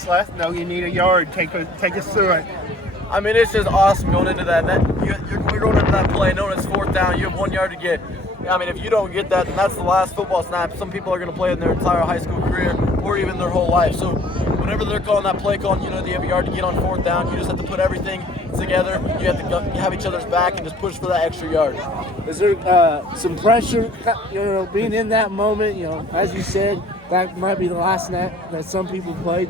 seconds left. No, you need a yard. Take us through it. I mean, it's just awesome going into that. You're going into that play knowing it's fourth down. You have 1 yard to get. I mean, if you don't get that, then that's the last football snap some people are going to play in their entire high school career or even their whole life. So whenever they're calling that play call, you know they have a yard to get on fourth down. You just have to put everything together. You have to have each other's back and just push for that extra yard. Is there some pressure, being in that moment? As you said, that might be the last snap that some people play.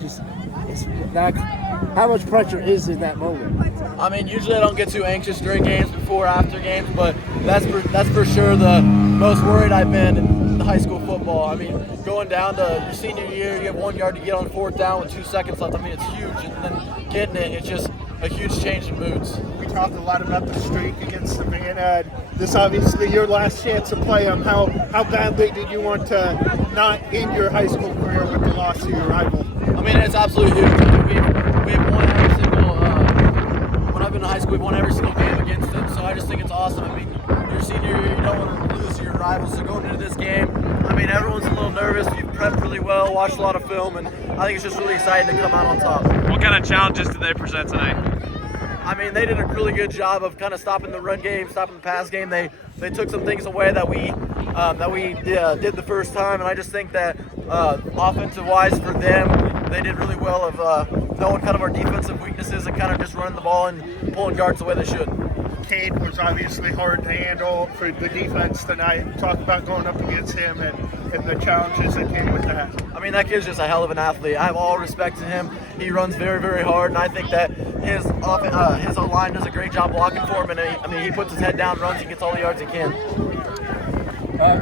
How much pressure is in that moment? I mean, usually I don't get too anxious during games, before, after games, but that's for sure the most worried I've been in high school football. I mean, going down to your senior year, you have 1 yard to get on fourth down with 2 seconds left. I mean, it's huge, and then getting it's just a huge change in moods. We talked a lot about the streak against Savannah. This obviously your last chance to play them. How badly did you want to not end your high school career with the loss to your rival? I mean, it's absolutely huge. We've won every single, when I've been in high school, we've won every single game against them, so I just think it's awesome. I mean, your senior year, you don't want to lose to your rivals, so going into this game, I mean, everyone's a little nervous. You've prepped really well, watched a lot of film, and I think it's just really exciting to come out on top. What kind of challenges did they present tonight? I mean, they did a really good job of kind of stopping the run game, stopping the pass game. They took some things away that we did the first time, and I just think that offensive-wise for them, they did really well of knowing kind of our defensive weaknesses and kind of just running the ball and pulling guards the way they should. Cade was obviously hard to handle for the defense tonight. Talk about going up against him and the challenges that came with that. I mean, that kid's just a hell of an athlete. I have all respect to him. He runs very, very hard, and I think that his O-line does a great job blocking for him. And he puts his head down, runs, and gets all the yards he can.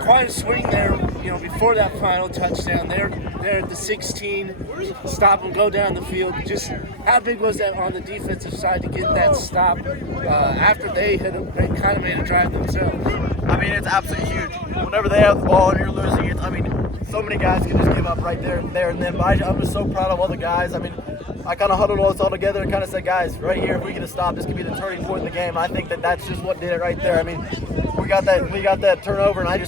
Quite a swing there, before that final touchdown. They're at the 16, stop and go down the field. Just how big was that on the defensive side to get that stop after they kind of made a drive themselves? I mean, it's absolutely huge. Whenever they have the ball and you're losing it, I mean, so many guys can just give up right there and then. But I'm just so proud of all the guys. I mean, I kind of huddled us all together and kind of said, guys, right here, if we get a stop, this could be the turning point in the game. I think that's just what did it right there. I mean, we got that turnover, and the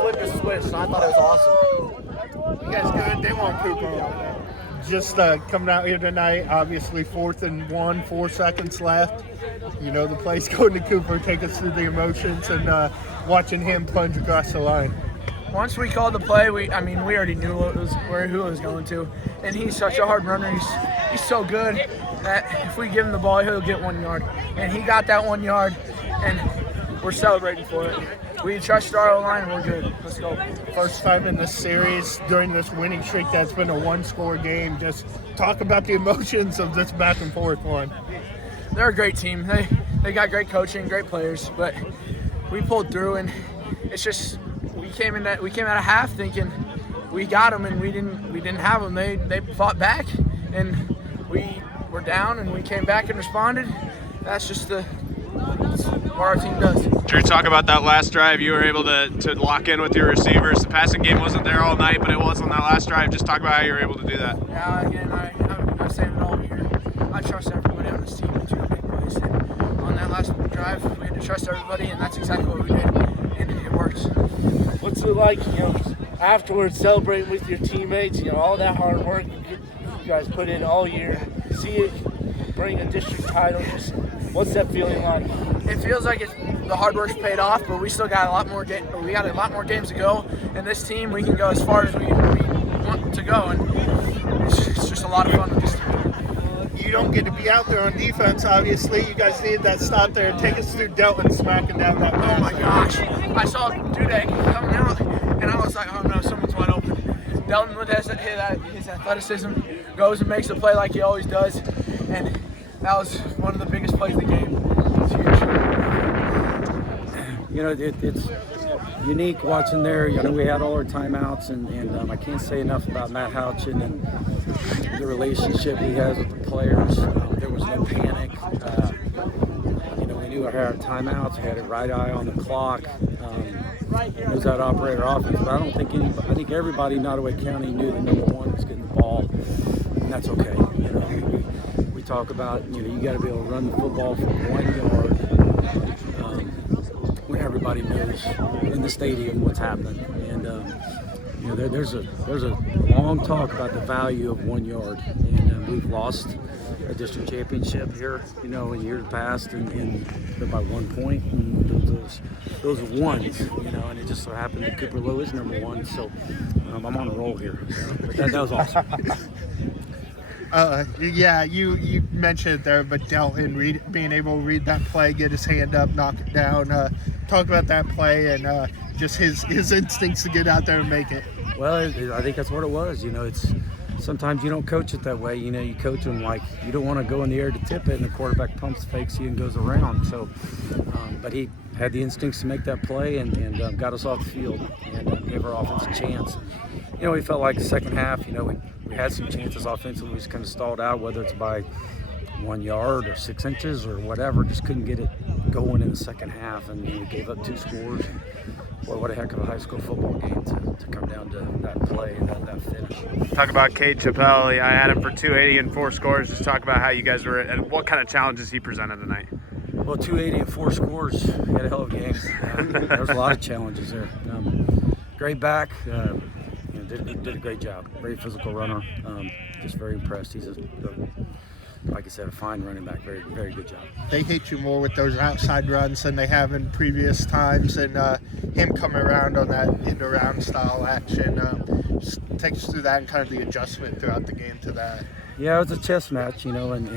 flip is switched, and I thought it was awesome. You guys good? They want Cooper. Just coming out here tonight, obviously 4th and 1, 4 seconds left. The play's going to Cooper. Take us through the emotions and watching him plunge across the line. Once we called the play, we already knew who it was going to, and he's such a hard runner. He's so good that if we give him the ball, he'll get 1 yard, and he got that 1 yard, and we're celebrating for it. We trust our O-line, and we're good. Let's go. First time in this series during this winning streak that's been a one-score game. Just talk about the emotions of this back-and-forth one. They're a great team. They got great coaching, great players, but we pulled through, and it's just we came out of half thinking we got them, and we didn't have them. They fought back, and we were down, and we came back and responded. That's just what our team does. Drew, talk about that last drive. You were able to lock in with your receivers. The passing game wasn't there all night, but it was on that last drive. Just talk about how you were able to do that. Yeah, again, I'm saying it all year. I trust everybody on this team to do big plays. And on that last drive, we had to trust everybody, and that's exactly what we did, and it works. What's it like, afterwards celebrating with your teammates? All that hard work you guys put in all year. See it bring a district title. What's that feeling like? It feels like the hard work's paid off, but we still got a lot more games to go. And this team, we can go as far as we want to go, and it's just a lot of fun with this team. You don't get to be out there on defense, obviously. You guys needed that stop there. Take us through Delton smacking down that pass. Oh my gosh! I saw Dudek coming out, and I was like, oh no, someone's wide open. Delton with his athleticism goes and makes the play like he always does, and that was one of the biggest plays of the game. It's huge. It's unique watching there. We had all our timeouts, and I can't say enough about Matt Houchin and the relationship he has with the players. There was no panic. We knew we had our timeouts. We had a right eye on the clock. Knows how to operate our offense, but I think everybody in Nottoway County knew that number one was getting the ball, and that's okay. We talk about you got to be able to run the football for 1 yard when everybody knows in the stadium what's happening, and You know, there's a long talk about the value of 1 yard, and we've lost a district championship here, you know, in years past, and by 1 point. And those are ones, you know, and it just so happened that Cooper Lowe is number 1. So I'm on a roll here. But that was awesome. Yeah, you mentioned it there, but Delton being able to read that play, get his hand up, knock it down. Talk about that play and just his instincts to get out there and make it. Well, I think that's what it was. You know, it's sometimes you don't coach it that way. You know, you coach them like you don't want to go in the air to tip it, and the quarterback pumps fakes you and goes around. So, but he had the instincts to make that play and got us off the field and gave our offense a chance. You know, we felt like the second half, you know, we had some chances offensively. We just kind of stalled out, whether it's by 1 yard or 6 inches or whatever. Just couldn't get it going in the second half, and we gave up 2 scores. Boy, what a heck of a high school football game to come down to that play and that finish. Talk about Cade Chappelle. I had him for 280 and 4 scores. Just talk about how you guys were and what kind of challenges he presented tonight. Well, 280 and 4 scores. He had a hell of a game. There's a lot of challenges there. Great back. Did a great job. Great physical runner. Just very impressed. He's like I said, a fine running back. Very, very good job. They hate you more with those outside runs than they have in previous times, and him coming around on that end-around style action. Just take us through that and kind of the adjustment throughout the game to that. Yeah, it was a chess match, you know, and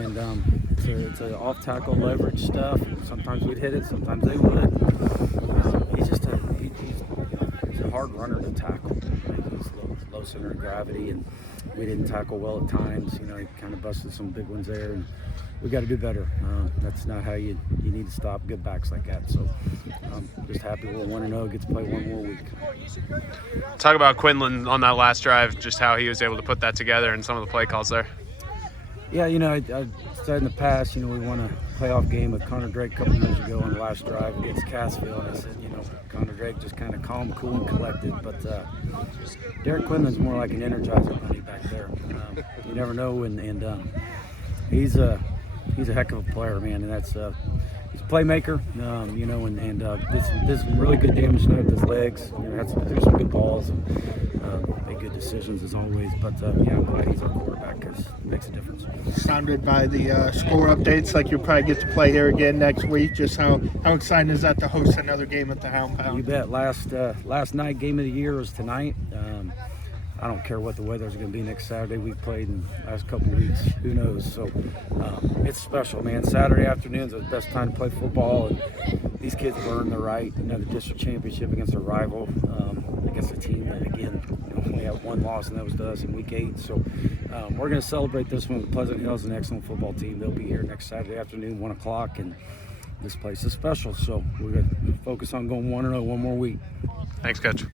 it's a off-tackle leverage stuff. Sometimes we'd hit it, sometimes they would. He's just he's a hard runner to tackle. He's low center of gravity, and we didn't tackle well at times. You know, he kind of busted some big ones there, and we got to do better. That's not how you need to stop good backs like that. So just happy we're 1-0, get to play one more week. Talk about Quinlan on that last drive, just how he was able to put that together and some of the play calls there. Yeah, you know, I said in the past, you know, we won a playoff game with Connor Drake a couple years ago on the last drive against Cassville, and I said, you know, Connor Drake just kind of calm, cool, and collected, but Derek Quinlan's more like an Energizer bunny back there. You never know, and he's a heck of a player, man, and that's he's a playmaker, you know, and did some really good damage tonight with his legs. You know, threw some good balls and made good decisions as always. But yeah, I'm glad he's our quarterback because it makes a difference. Sounded by the score updates like you'll probably get to play here again next week. Just how exciting is that to host another game at the Hound Pound? You bet. Last night game of the year was tonight. I don't care what the weather's going to be next Saturday. We've played in the last couple of weeks. Who knows? So it's special, man. Saturday afternoons are the best time to play football, and these kids have earned the right. Another district championship against a rival, against a team that, again, you know, only had 1 loss, and that was to us in week 8. So we're going to celebrate this one with Pleasant Hills, an excellent football team. They'll be here next Saturday afternoon, 1 o'clock, and this place is special. So we're going to focus on going 1-0 one more week. Thanks, Coach.